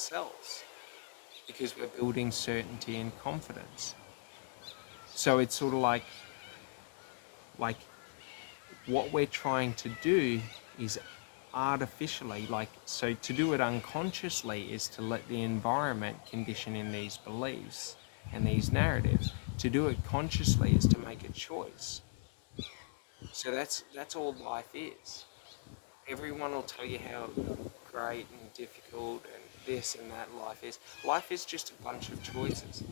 ourselves because we're building certainty and confidence. So it's sort of like what we're trying to do is artificially, like, so to do it unconsciously is to let the environment condition in these beliefs and these narratives. To do it consciously is to make a choice. So that's all life is. Everyone will tell you how great and difficult and this and that life is. Life is just a bunch of choices.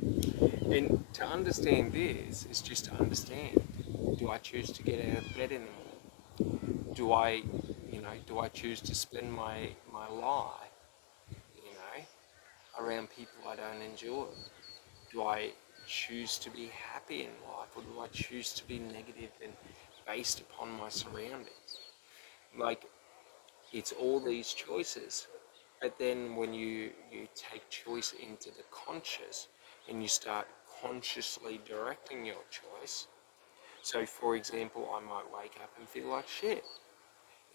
And to understand this is just to understand, do I choose to get out of bed in the morning? Do I choose to spend my life, you know, around people I don't enjoy? Do I choose to be happy in life, or do I choose to be negative and based upon my surroundings? Like, it's all these choices. But then when you take choice into the conscious and you start consciously directing your choice. So for example, I might wake up and feel like shit.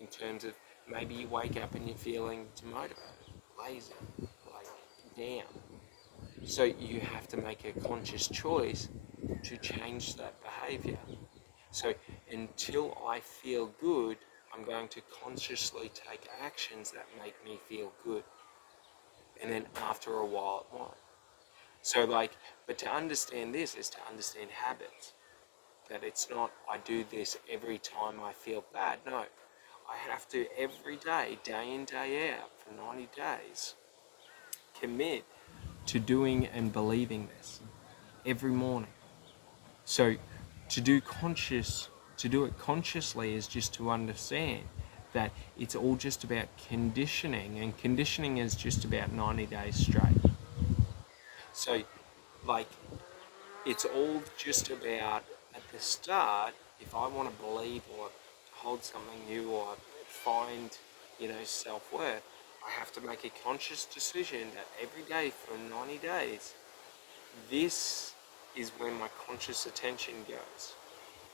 In terms of maybe you wake up and you're feeling demotivated, lazy, like down. So you have to make a conscious choice to change that behavior. So until I feel good, I'm going to consciously take actions that make me feel good. And then after a while it won't. So but to understand this is to understand habits. That it's not I do this every time I feel bad. No, I have to every day, day in, day out, for 90 days, commit to doing and believing this every morning. So to do it consciously is just to understand that it's all just about conditioning, and conditioning is just about 90 days straight. So, like, it's all just about at the start, if I want to believe or hold something new or find, self-worth, I have to make a conscious decision that every day for 90 days, this is where my conscious attention goes.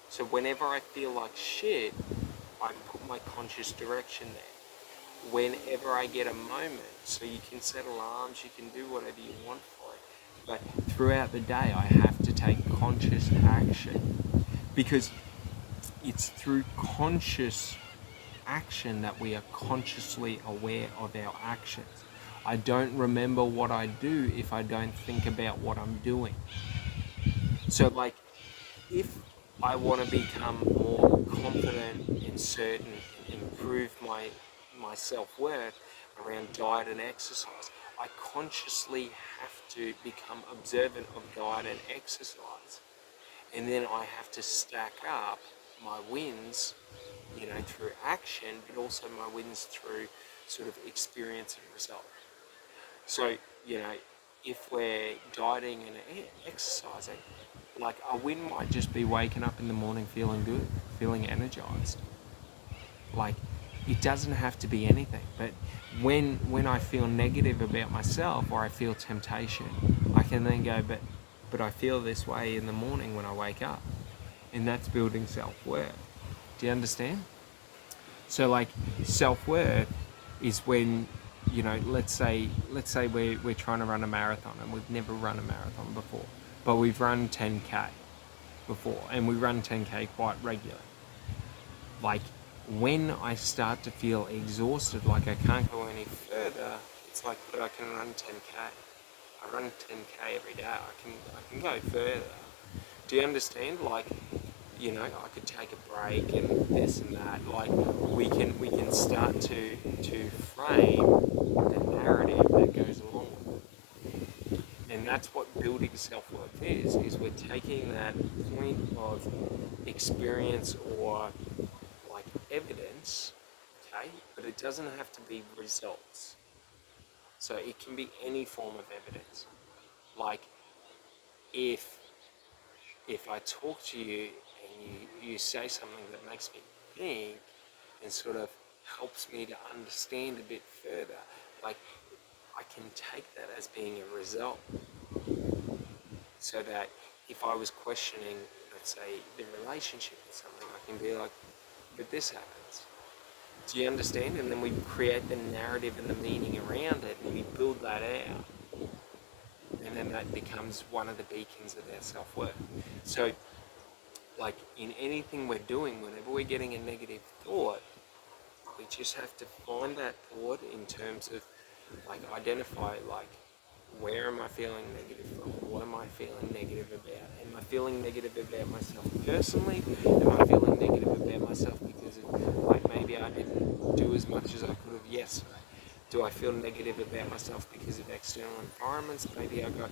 So whenever I feel like shit, I put my conscious direction there. Whenever I get a moment, so you can set alarms, you can do whatever you want for it. But throughout the day, I have to take conscious action because it's through conscious action that we are consciously aware of our actions. I don't remember what I do if I don't think about what I'm doing. So, like, if I want to become more confident and certain and improve my self-worth around diet and exercise, I consciously have to become observant of diet and exercise. And then I have to stack up my wins, through action, but also my wins through sort of experience and result. So, you know, if we're dieting and exercising, like a win might just be waking up in the morning feeling good, feeling energized. Like, it doesn't have to be anything, but when I feel negative about myself or I feel temptation, I can then go, but I feel this way in the morning when I wake up, and that's building self-worth. Do you understand? So, like, self-worth is when, let's say we're trying to run a marathon and we've never run a marathon before, but we've run 10k before, and we run 10k quite regularly. Like, when I start to feel exhausted, like I can't go any further, it's like, but I can run 10k. I run 10k every day. I can go further. Do you understand? Like, I could take a break and this and that. Like, we can start to frame the narrative that goes along with it. And that's what building self-worth is we're taking that point of experience or like evidence, okay, but it doesn't have to be results. So it can be any form of evidence. Like, if I talk to you and you say something that makes me think and sort of helps me to understand a bit further, like, I can take that as being a result. So that if I was questioning, let's say, the relationship with something, I can be like, but this happens. Do you understand? And then we create the narrative and the meaning around it, and we becomes one of the beacons of our self-worth. So, like in anything we're doing, whenever we're getting a negative thought, we just have to find that thought in terms of like identify like where am I feeling negative from? What am I feeling negative about? Am I feeling negative about myself personally? Am I feeling negative about myself because of like maybe I didn't do as much as I could have yesterday? Do I feel negative about myself because of external environments? Maybe I got,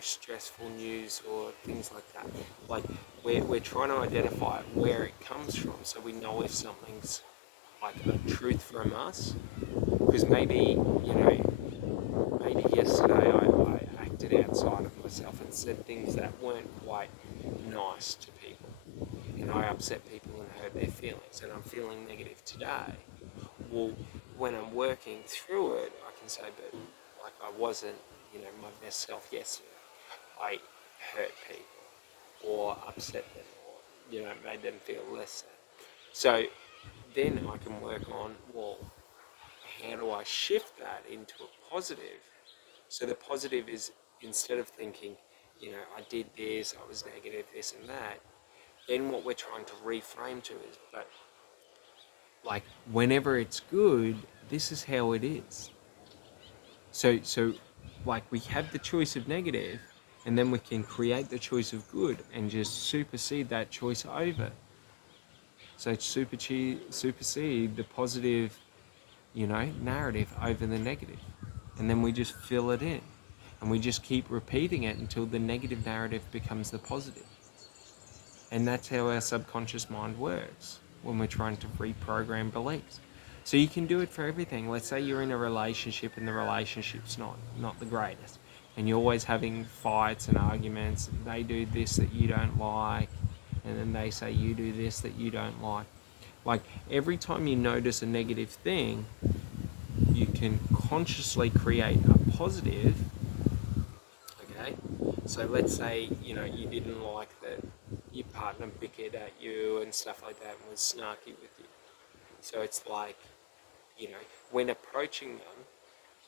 stressful news or things like that. Like we're trying to identify where it comes from so we know if something's like a truth from us. Because maybe yesterday I acted outside of myself and said things that weren't quite nice to people. And I upset people and hurt their feelings. And I'm feeling negative today. Well, when I'm working through it, I can say, but like I wasn't, my best self yesterday. I hurt people or upset them or, made them feel less than. So then I can work on, well, how do I shift that into a positive? So the positive is instead of thinking, I did this, I was negative, this and that, then what we're trying to reframe to is, but like whenever it's good, this is how it is. So like we have the choice of negative, and then we can create the choice of good and just supersede that choice over. So supersede the positive, narrative over the negative. And then we just fill it in. And we just keep repeating it until the negative narrative becomes the positive. And that's how our subconscious mind works when we're trying to reprogram beliefs. So you can do it for everything. Let's say you're in a relationship and the relationship's not the greatest. And you're always having fights and arguments. They do this that you don't like. And then they say you do this that you don't like. Like every time you notice a negative thing, you can consciously create a positive. Okay, so let's say you didn't like that your partner bickered at you and stuff like that and was snarky with you. So it's like when approaching them,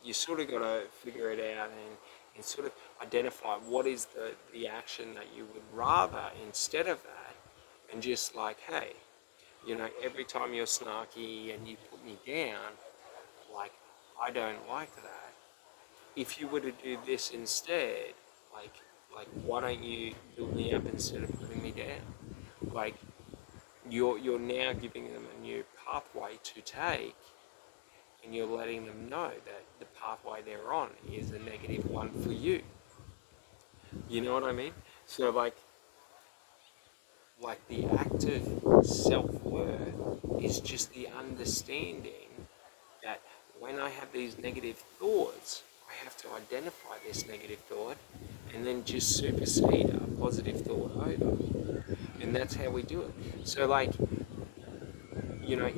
you sort of got to figure it out and sort of identify what is the action that you would rather instead of that, and just like, hey, every time you're snarky and you put me down, like I don't like that. If you were to do this instead, like why don't you build me up instead of putting me down? Like you're now giving them a new pathway to take, and you're letting them know that the pathway they're on is a negative one for you. You know what I mean? So like the act of self-worth is just the understanding that when I have these negative thoughts, I have to identify this negative thought and then just supersede a positive thought over. And that's how we do it. So like,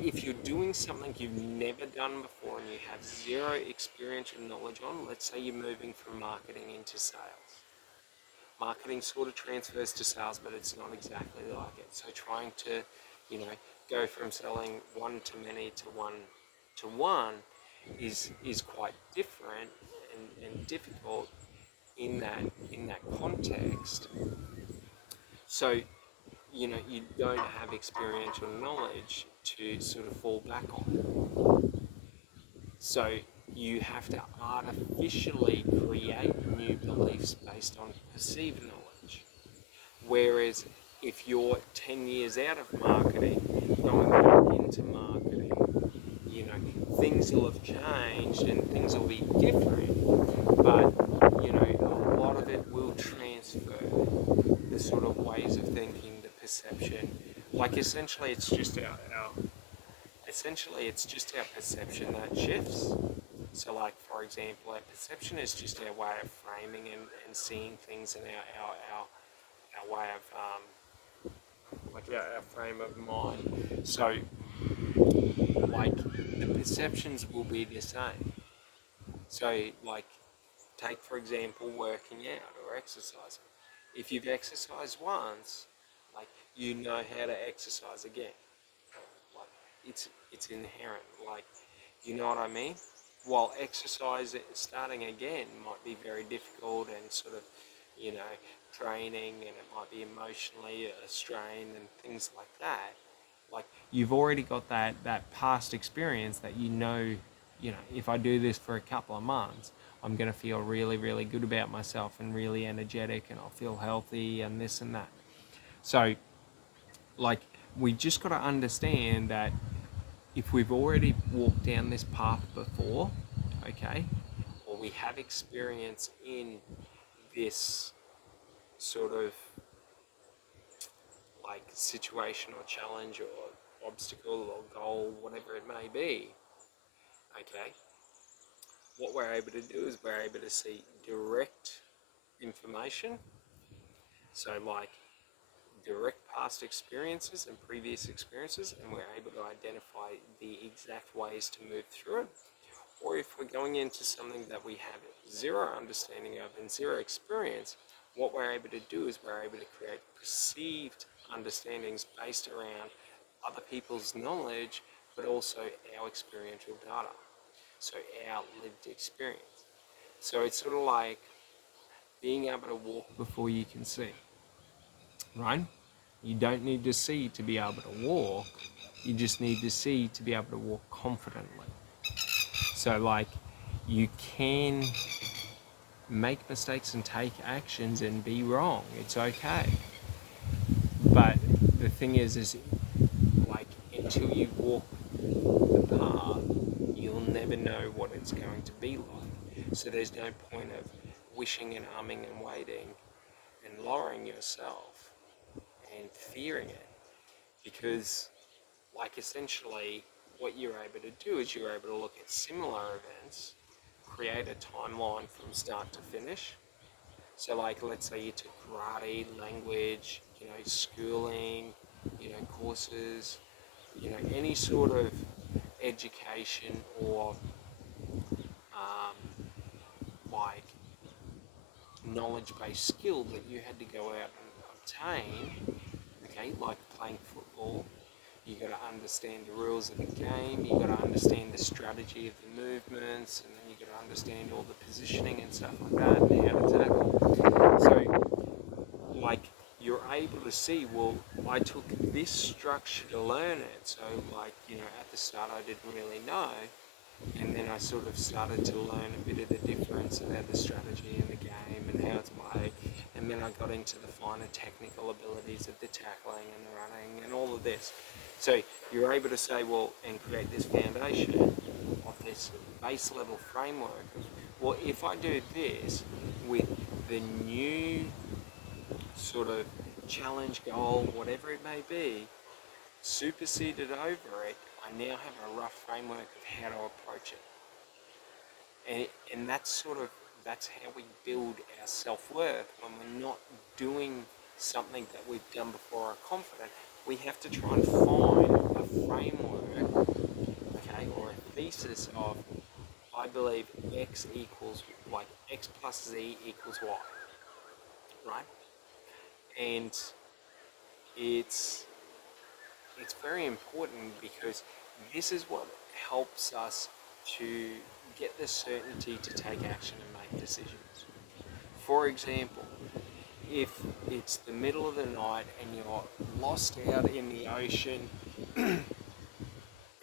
if you're doing something you've never done before and you have zero experiential knowledge on, let's say you're moving from marketing into sales. Marketing sort of transfers to sales, but it's not exactly like it. So trying to, go from selling one to many to one to one is quite different and difficult in that context. So you don't have experiential knowledge to sort of fall back on. So you have to artificially create new beliefs based on perceived knowledge. Whereas if you're 10 years out of marketing, going back into marketing, things will have changed and things will be different, but, a lot of it will transfer. The sort of ways of thinking, the perception, like essentially it's just our perception that shifts. So like, for example, our perception is just our way of framing and seeing things in our way of like our frame of mind. So like the perceptions will be the same. So like take for example working out or exercising. If you've exercised once, like you know how to exercise again. Like it's inherent. Like you know what I mean? while exercise starting again might be very difficult and sort of, you know, draining, and it might be emotionally a strain and things like that. Like, you've already got that past experience that you know, if I do this for a couple of months, I'm going to feel really, really good about myself and really energetic, and I'll feel healthy and this and that. So, like, we just got to understand that if we've already walked down this path before, okay, or we have experience in this sort of like situation or challenge or obstacle or goal, whatever it may be, okay, what we're able to do is we're able to see direct information. So, like, direct past experiences and previous experiences, and we're able to identify the exact ways to move through it. Or if we're going into something that we have zero understanding of and zero experience, what we're able to do is we're able to create perceived understandings based around other people's knowledge, but also our experiential data, so our lived experience. So it's sort of like being able to walk before you can see, right? You don't need to see to be able to walk, you just need to see to be able to walk confidently. So, like, you can make mistakes and take actions and be wrong. It's okay. But the thing is like, until you walk the path, you'll never know what it's going to be like. So there's no point of wishing and arming and waiting and lowering yourself and fearing it, because, like, essentially what you're able to do is you're able to look at similar events, create a timeline from start to finish. So, like, let's say you took karate, language, you know, schooling, you know, courses, you know, any sort of education or um, like knowledge-based skill that you had to go out and obtain. Okay, like playing football, you got to understand the rules of the game. You got to understand the strategy of the movements, and then you got to understand all the positioning and stuff like that, and how to tackle. So, like, you're able to see, well, I took this structure to learn it. So, like, you know, at the start I didn't really know, and then I sort of started to learn a bit of the difference about the strategy in the game and how it's played, and then I got into the finer technical abilities of the tackling and the running and all of this. So you're able to say, well, and create this foundation of this base level framework of, well, if I do this with the new sort of challenge, goal, whatever it may be, superseded over it, I now have a rough framework of how to approach it. And that's sort of, that's how we build our self-worth. When we're not doing something that we've done before or are confident, we have to try and find a framework, okay, or a thesis of, I believe X equals, like, X plus Z equals Y, right? And it's it's very important, because this is what helps us to get the certainty to take action and make decisions. For example, if it's the middle of the night and you're lost out in the ocean and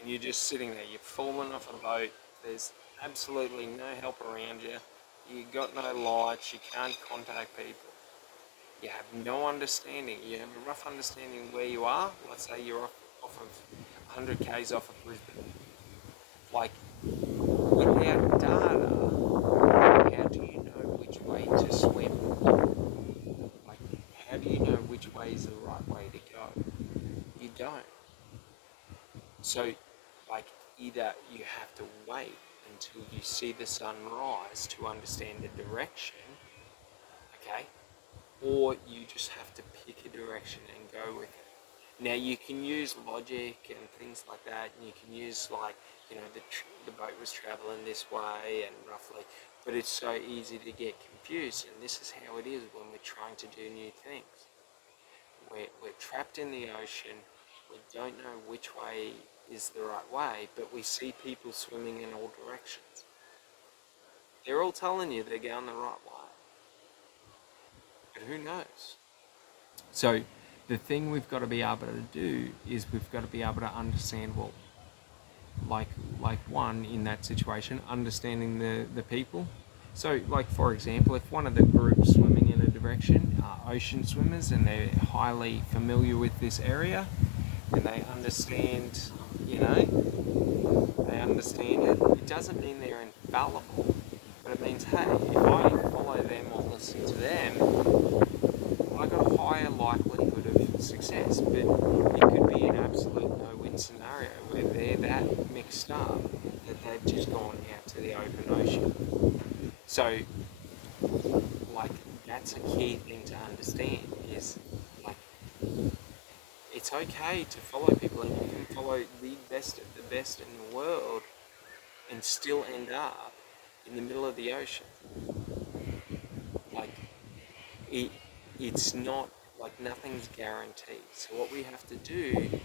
you're just sitting there, you've fallen off a boat, there's absolutely no help around you, you've got no lights, you can't contact people, you have no understanding, you have a rough understanding where you are, let's say you're off of 100 k's off of Brisbane. Like, without data, how do you know which way to swim? Like, how do you know which way is the right way to go? You don't. So, like, either you have to wait until you see the sun rise to understand the direction, okay? Or you just have to pick a direction and go with it. Now, you can use logic and things like that, and you can use, like, you know, the boat was traveling this way and roughly, but it's so easy to get confused, and this is how it is when we're trying to do new things. We're trapped in the ocean, we don't know which way is the right way, but we see people swimming in all directions. They're all telling you they're going the right way, but who knows? So the thing we've got to be able to do is we've got to be able to understand, well, like like one in that situation, understanding the people. So, like for example, if one of the groups swimming in a direction are ocean swimmers and they're highly familiar with this area and they understand, you know, they understand it. It doesn't mean they're infallible, but it means, hey, if I follow them or listen to them, I got a higher likelihood of success. But it could be an absolute no-win scenario where they're that mixed up that they've just gone out to the open ocean. So, like, that's a key thing to understand is, like, it's okay to follow people and you can follow the best of the best in the world and still end up in the middle of the ocean. Like, it, it's not, like, nothing's guaranteed. So what we have to do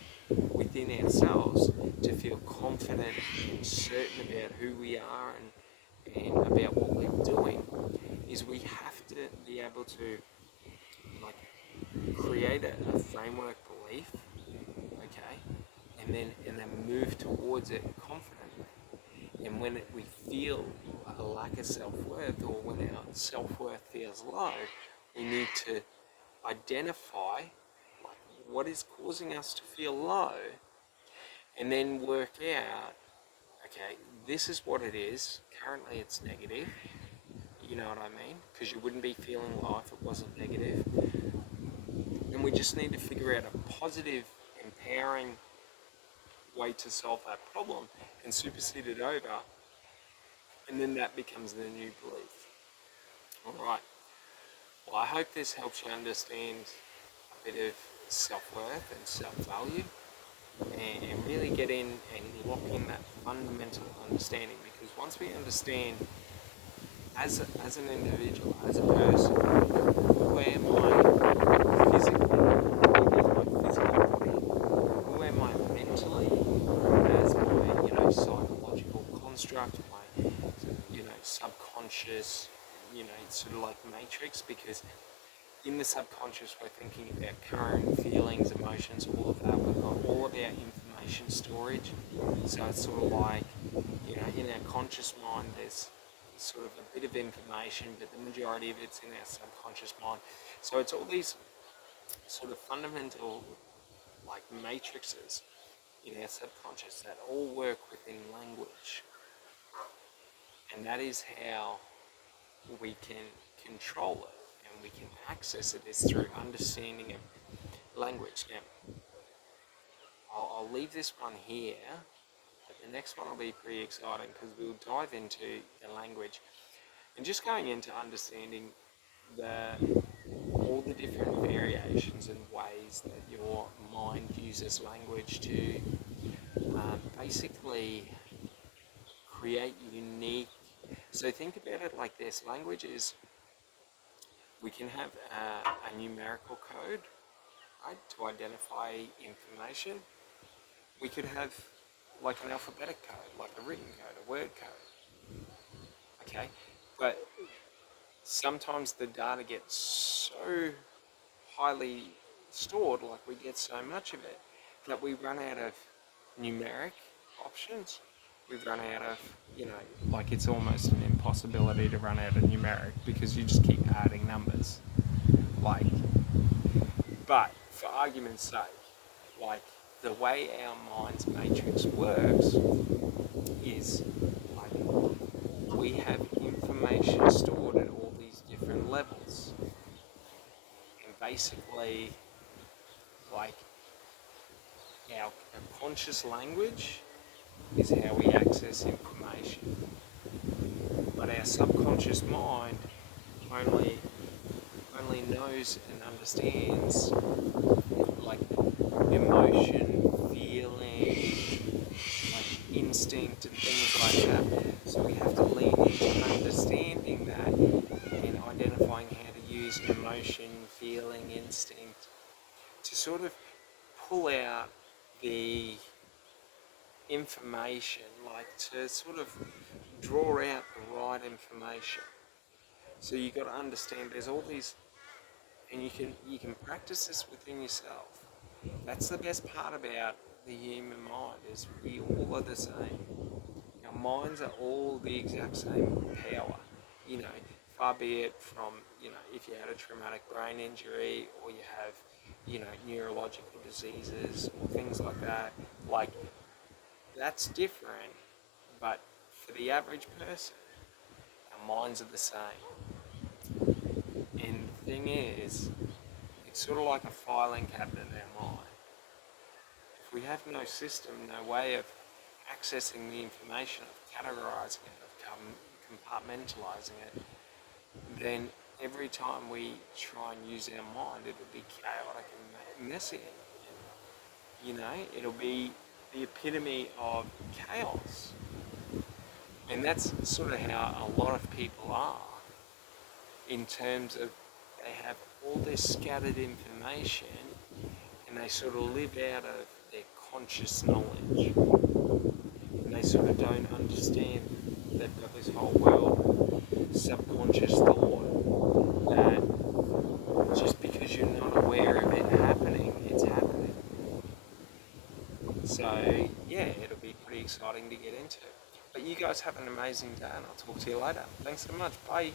within ourselves to feel confident and certain about who we are and about what we're doing is we have to be able to, like, create a framework belief, okay, and then move towards it confidently. And when we feel a lack of self-worth or when our self-worth feels low, we need to identify, like, what is causing us to feel low and then work out, okay, this is what it is. Currently it's negative. You know what I mean? Because you wouldn't be feeling low if it wasn't negative. And we just need to figure out a positive, empowering way to solve that problem and supersede it over. And then that becomes the new belief. All right. Well, I hope this helps you understand a bit of self-worth and self-value and really get in and lock in that fundamental understanding, because once we understand as an individual, as a person, who am I physically, what is my physical body, who am I mentally, as my, psychological construct, my, subconscious, sort of like matrix, because in the subconscious we're thinking about current feelings, emotions, all of that. We've got all of our information storage. So it's sort of like, in our conscious mind there's sort of a bit of information, but the majority of it's in our subconscious mind. So it's all these sort of fundamental, like, matrices in our subconscious that all work within language. And that is how we can control it and we can access it, is through understanding of language. Now, I'll leave this one here, but the next one will be pretty exciting because we'll dive into the language and just going into understanding the all the different variations and ways that your mind uses language to basically create unique. So think about it like this: language is, we can have a numerical code, right, to identify information. We could have like an alphabetic code, like a written code, a word code. Okay, but sometimes the data gets so highly stored, like we get so much of it, that we run out of numeric options. We run out of, like, it's almost an impossibility to run out of numeric because you just keep adding numbers. Like, but for argument's sake, like, the way our mind's matrix works is, like, we have information stored at all these different levels. And basically, like, our conscious language is how we access information. But our subconscious mind only knows and understands, like, emotion, feeling, like instinct and things like that. So we have to lean into understanding that and identifying how to use emotion, feeling, instinct to sort of pull out the information, like, to sort of draw out the right information. So you got to understand there's all these, and you can practice this within yourself. That's the best part about the human mind is we all are the same. Our minds are all the exact same power. You know, far be it from, if you had a traumatic brain injury or you have, neurological diseases or things like that. Like, that's different. But for the average person, our minds are the same. And the thing is, it's sort of like a filing cabinet in our mind. If we have no system, no way of accessing the information, of categorizing it, of compartmentalizing it, then every time we try and use our mind, it'll be chaotic and messy. It'll be the epitome of chaos. And that's sort of how a lot of people are, in terms of they have all this scattered information and they sort of live out of their conscious knowledge. And they sort of don't understand they've got this whole world of subconscious thought that just because you're not aware of it happening, it's happening. So, yeah, it'll be pretty exciting to get into. But you guys have an amazing day and I'll talk to you later. Thanks so much. Bye.